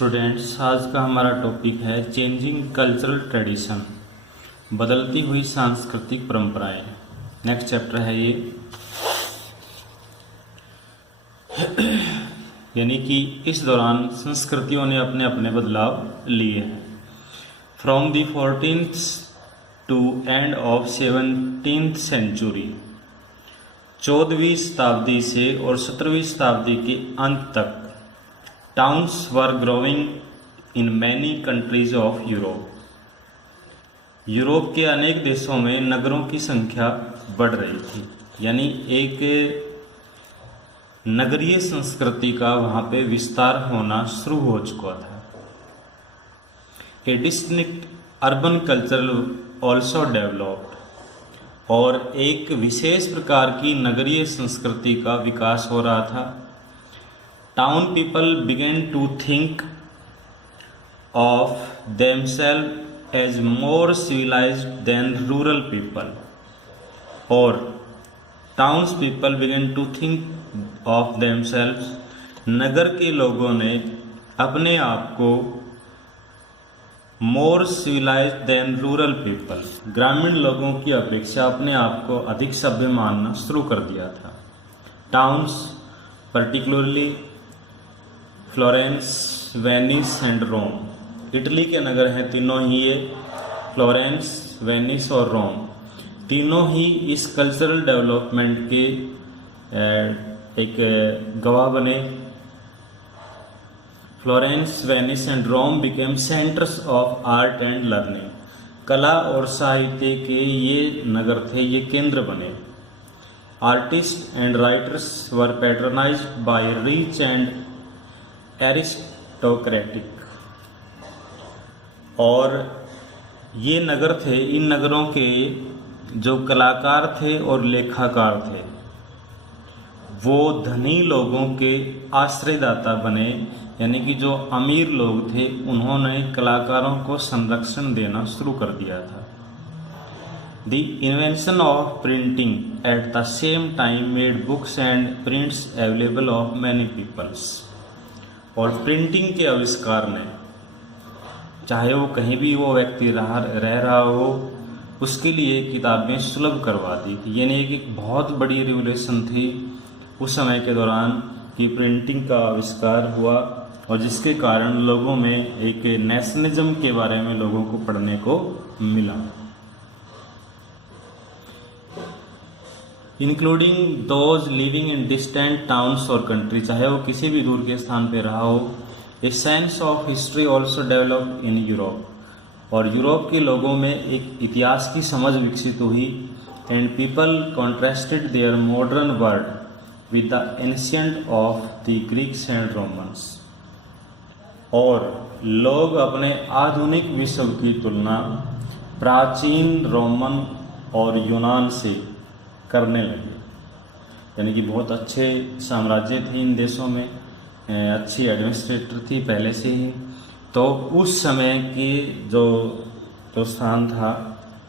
Students, आज का हमारा टॉपिक है चेंजिंग कल्चरल ट्रेडिशन, बदलती हुई सांस्कृतिक परंपराएं। नेक्स्ट चैप्टर है ये, यानी कि इस दौरान संस्कृतियों ने अपने अपने बदलाव लिए हैं। From the 14th to end of 17th century, 14वीं शताब्दी से और 17वीं शताब्दी के अंत तक towns were growing in many countries of Europe. Europe के अनेक देशों में नगरों की संख्या बढ़ रही थी, यानी एक नगरीय संस्कृति का वहाँ पे विस्तार होना शुरू हो चुका था। ए distinct urban culture also developed, और एक विशेष प्रकार की नगरीय संस्कृति का विकास हो रहा था। Town people began to think of themselves as more civilized than rural people, or towns people began to think of themselves, नगर के लोगों ने अपने आप को more civilized than rural people, ग्रामीण लोगों की अपेक्षा अपने आप को अधिक सभ्य मानना शुरू कर दिया था। Towns particularly Florence, Venice and Rome, Italy के नगर हैं तीनों ही ये, फ्लोरेंस, वेनिस और रोम, तीनों ही इस कल्चरल डेवलपमेंट के एक गवाह बने। Florence, Venice and Rome became centres of art and learning, कला और साहित्य के ये नगर थे, ये केंद्र बने। Artist and writers were patronised by rich and aristocratic, और ये नगर थे, इन नगरों के जो कलाकार थे और लेखाकार थे वो धनी लोगों के आश्रयदाता बने, यानी कि जो अमीर लोग थे उन्होंने कलाकारों को संरक्षण देना शुरू कर दिया था। The invention of printing at the same time made books and prints available of many peoples, और प्रिंटिंग के आविष्कार ने, चाहे वो कहीं भी वो व्यक्ति रह रहा हो, उसके लिए किताबें सुलभ करवा दी थी। यानी एक बहुत बड़ी रिवोल्यूशन थी उस समय के दौरान कि प्रिंटिंग का आविष्कार हुआ, और जिसके कारण लोगों में एक नेशनलिज्म के बारे में लोगों को पढ़ने को मिला, including those living in distant towns और कंट्री, चाहे वो किसी भी दूर के स्थान पे रहा हो। A sense of history also developed in Europe, और यूरोप के लोगों में एक इतिहास की समझ विकसित हुई। And people contrasted their modern world with the ancient of the Greeks and Romans, और लोग अपने आधुनिक विश्व की तुलना प्राचीन रोमन और यूनान से करने लगे। यानी कि बहुत अच्छे साम्राज्य थे इन देशों में, अच्छी एडमिनिस्ट्रेटर थी पहले से ही, तो उस समय के जो स्थान था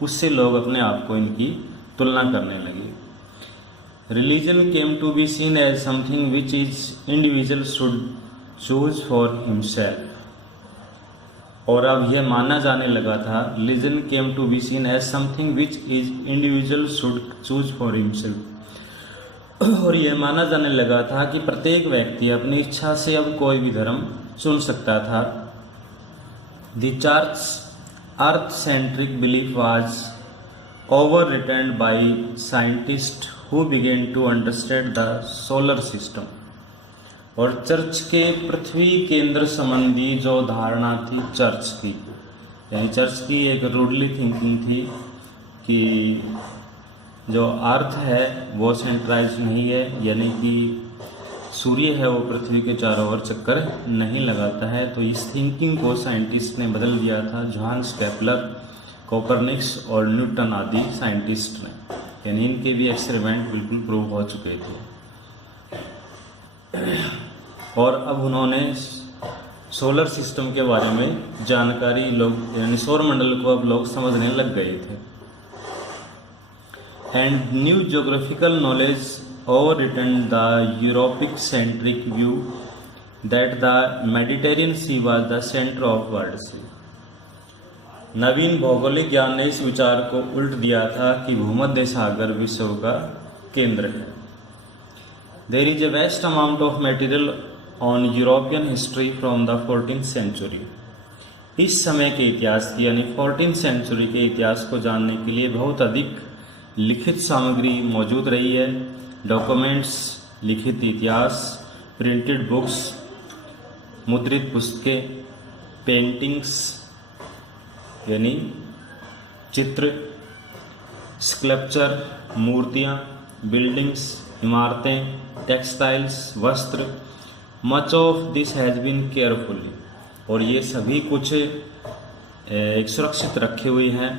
उससे लोग अपने आप को इनकी तुलना करने लगे। Religion came to be seen as something which is individual should choose for himself, और अब यह माना जाने लगा था, religion came to be seen as something which is individual should choose for himself, और यह माना जाने लगा था कि प्रत्येक व्यक्ति अपनी इच्छा से अब कोई भी धर्म चुन सकता था। The church earth centric belief was over return by scientist who began to understand the solar system, और चर्च के पृथ्वी केंद्र संबंधी जो धारणा थी चर्च की, यानी चर्च की एक रूडली थिंकिंग थी कि जो अर्थ है वो सेंट्रलाइज नहीं है, यानी कि सूर्य है वो पृथ्वी के चारों ओर चक्कर नहीं लगाता है। तो इस थिंकिंग को साइंटिस्ट ने बदल दिया था, जोहान्स केपलर, कोपरनिकस और न्यूटन आदि साइंटिस्ट ने, यानी इनके भी एक्सपेरिमेंट बिल्कुल प्रूव हो चुके थे। और अब उन्होंने सोलर सिस्टम के बारे में जानकारी लोग, यानी सौर मंडल को अब लोग समझने लग गए थे। And new geographical knowledge over return the Europic centric view that the Mediterranean sea was the centre of world sea. नवीन भौगोलिक ज्ञान ने इस विचार को उल्ट दिया था कि भूमध्य सागर विश्व का केंद्र है। There is a vast amount of material on European history from the 14th century. इस समय के इतिहास की यानी 14th सेंचुरी के इतिहास को जानने के लिए बहुत अधिक लिखित सामग्री मौजूद रही है। डॉक्यूमेंट्स, लिखित इतिहास, प्रिंटेड बुक्स, मुद्रित पुस्तकें, पेंटिंग्स यानी चित्र, स्कल्पचर, मूर्तियाँ, बिल्डिंग्स, इमारतें, टेक्सटाइल्स, वस्त्र, much of this has been carefully, और ये सभी कुछ एक सुरक्षित रखे हुए हैं,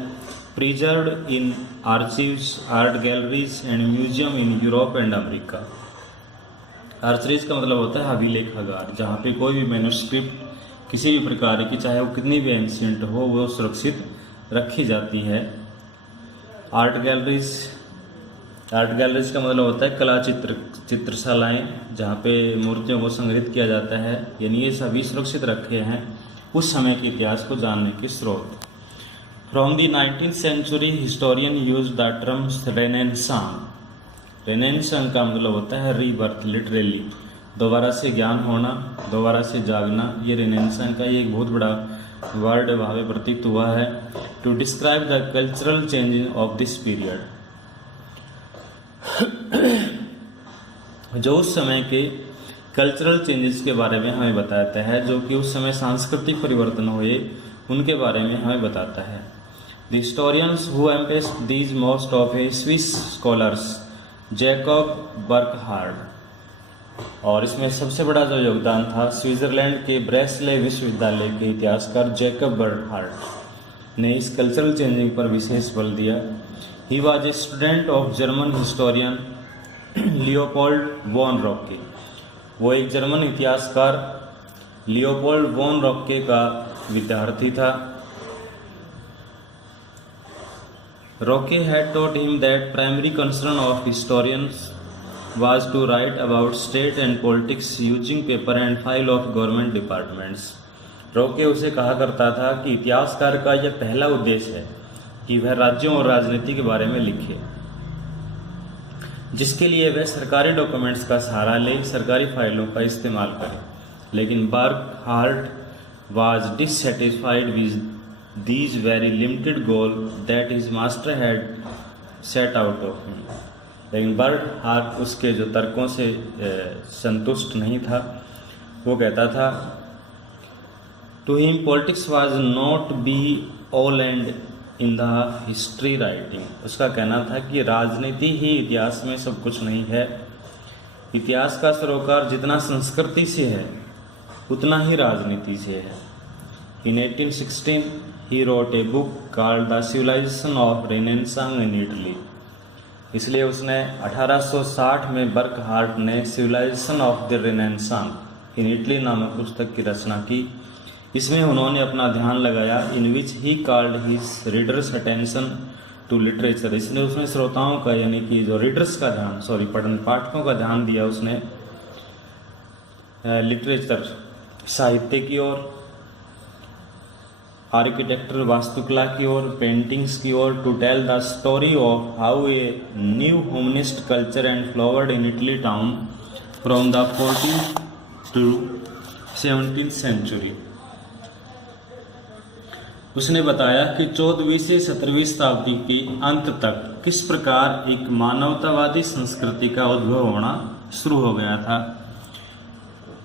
preserved in archives, art galleries and museum in Europe and America. Archeries का मतलब होता है अभिलेखागार, जहाँ पे कोई भी मैन्युस्क्रिप्ट किसी भी प्रकार की, चाहे वो कितनी भी एंशियंट हो, वो सुरक्षित रखी जाती है। आर्ट गैलरीज का मतलब होता है कला चित्रशालाएँ, जहाँ पे मूर्तियों को संग्रहित किया जाता है, यानी ये सभी सुरक्षित रखे हैं उस समय के इतिहास को जानने के स्रोत। From the 19th century historian use the terms renaissance. Renaissance का मतलब होता है रीबर्थ, लिटरली दोबारा से ज्ञान होना, दोबारा से जागना। ये रेनेसांस का ये एक बहुत बड़ा वर्ड भावे प्रतीत हुआ है to describe the cultural change of this period, जो उस समय के कल्चरल चेंजेस के बारे में हमें बताता है, जो कि उस समय सांस्कृतिक परिवर्तन हुए उनके बारे में हमें बताता है। The historians who emphasised these most of a Swiss scholars Jacob Burckhardt, और इसमें सबसे बड़ा जो योगदान था स्विट्जरलैंड के ब्रेसले विश्वविद्यालय के इतिहासकार जैकब बर्कहार्ड ने इस कल्चरल चेंजिंग पर विशेष बल दिया। He was a student of German historian Leopold von Ranke. वो एक जर्मन इतिहासकार लियोपोल्ड वॉन रॉके का विद्यार्थी था। Ranke had taught him that primary concern of historians was to write about state and politics using paper and file of government departments। रॉके उसे कहा करता था कि इतिहासकार का यह पहला उद्देश्य है कि वह राज्यों और राजनीति के बारे में लिखे, जिसके लिए वह सरकारी डॉक्यूमेंट्स का सहारा ले, सरकारी फाइलों का इस्तेमाल करे। लेकिन Burckhardt was dissatisfied with these very limited goal that his master had set out of him। लेकिन बर्कहार्ट उसके जो तर्कों से संतुष्ट नहीं था। वो कहता था to him politics was not be all and in the history writing. उसका कहना था कि राजनीति ही इतिहास में सब कुछ नहीं है। इतिहास का सरोकार जितना संस्कृति से है उतना ही राजनीति से है। In 1816 he wrote a book called the civilization of renaissance in Italy. इसलिए उसने 1860 में बर्कहार्ट ने civilization of the renaissance in Italy नामक पुस्तक की रचना की। इसमें उन्होंने अपना ध्यान लगाया in which he called his readers attention to literature. इसलिए उसने श्रोताओं का यानी कि जो रीडर्स का ध्यान पाठकों का ध्यान दिया उसने लिटरेचर साहित्य की ओर, आर्किटेक्चर वास्तुकला की ओर, पेंटिंग्स की ओर, to tell the story of how a new humanist culture and flowered in Italy town from the 14th to 17th century. उसने बताया कि 14वीं से 17वीं शताब्दी के अंत तक किस प्रकार एक मानवतावादी संस्कृति का उद्भव होना शुरू हो गया था।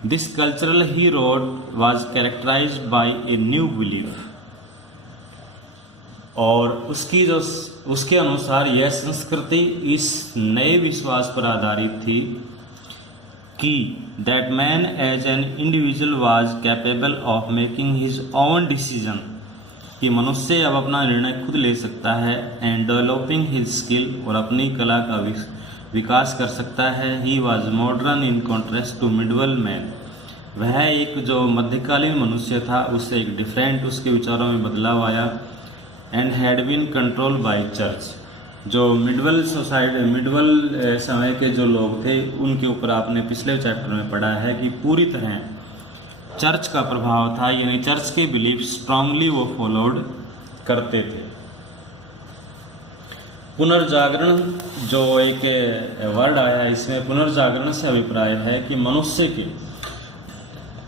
This cultural he wrote was characterized by a new belief. और उसके अनुसार यह संस्कृति इस नए विश्वास पर आधारित थी कि that man as an individual was capable of making his own decision, कि मनुष्य अब अपना निर्णय खुद ले सकता है, एंड डेवलपिंग हिज स्किल, और अपनी कला का विकास कर सकता है। He was modern in contrast to medieval man. वह एक जो मध्यकालीन मनुष्य था उससे एक डिफरेंट उसके विचारों में बदलाव आया। And had been control by church. जो मिडवल समय के जो लोग थे उनके ऊपर आपने पिछले चैप्टर में पढ़ा है कि पूरी तरह चर्च का प्रभाव था, यानी चर्च के बिलीफ स्ट्रांगली वो फॉलोड करते थे। पुनर्जागरण जो एक वर्ड आया है, इसमें पुनर्जागरण से अभिप्राय है कि मनुष्य के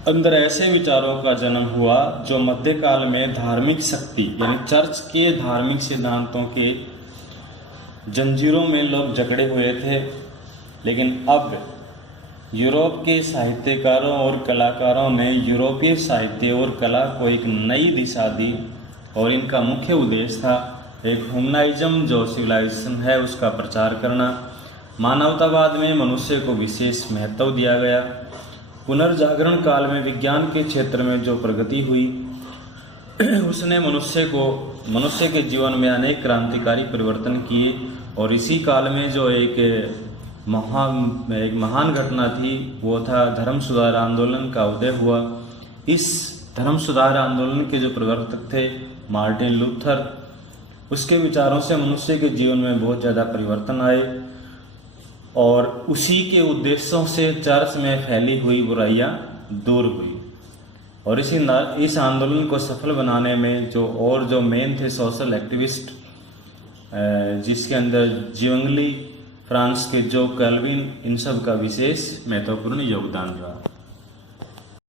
अंदर ऐसे विचारों का जन्म हुआ जो मध्यकाल में धार्मिक शक्ति यानी चर्च के धार्मिक सिद्धांतों के जंजीरों में लोग जकड़े हुए थे, लेकिन अब यूरोप के साहित्यकारों और कलाकारों ने यूरोपीय साहित्य और कला को एक नई दिशा दी और इनका मुख्य उद्देश्य था एक ह्यूमनाइज्म जो सिविलाइजेशन है उसका प्रचार करना। मानवतावाद में मनुष्य को विशेष महत्व दिया गया। पुनर्जागरण काल में विज्ञान के क्षेत्र में जो प्रगति हुई उसने मनुष्य के जीवन में अनेक क्रांतिकारी परिवर्तन किए और इसी काल में जो एक महान घटना थी वो था धर्म सुधार आंदोलन का उदय हुआ। इस धर्म सुधार आंदोलन के जो प्रवर्तक थे मार्टिन लूथर, उसके विचारों से मनुष्य के जीवन में बहुत ज़्यादा परिवर्तन आए और उसी के उद्देश्यों से चर्च में फैली हुई बुराइयां दूर हुई। और इस आंदोलन को सफल बनाने में जो मेन थे सोशल एक्टिविस्ट, जिसके अंदर ज्यूंगली, फ्रांस के जो कैल्विन, इन सब का विशेष महत्वपूर्ण योगदान दिया।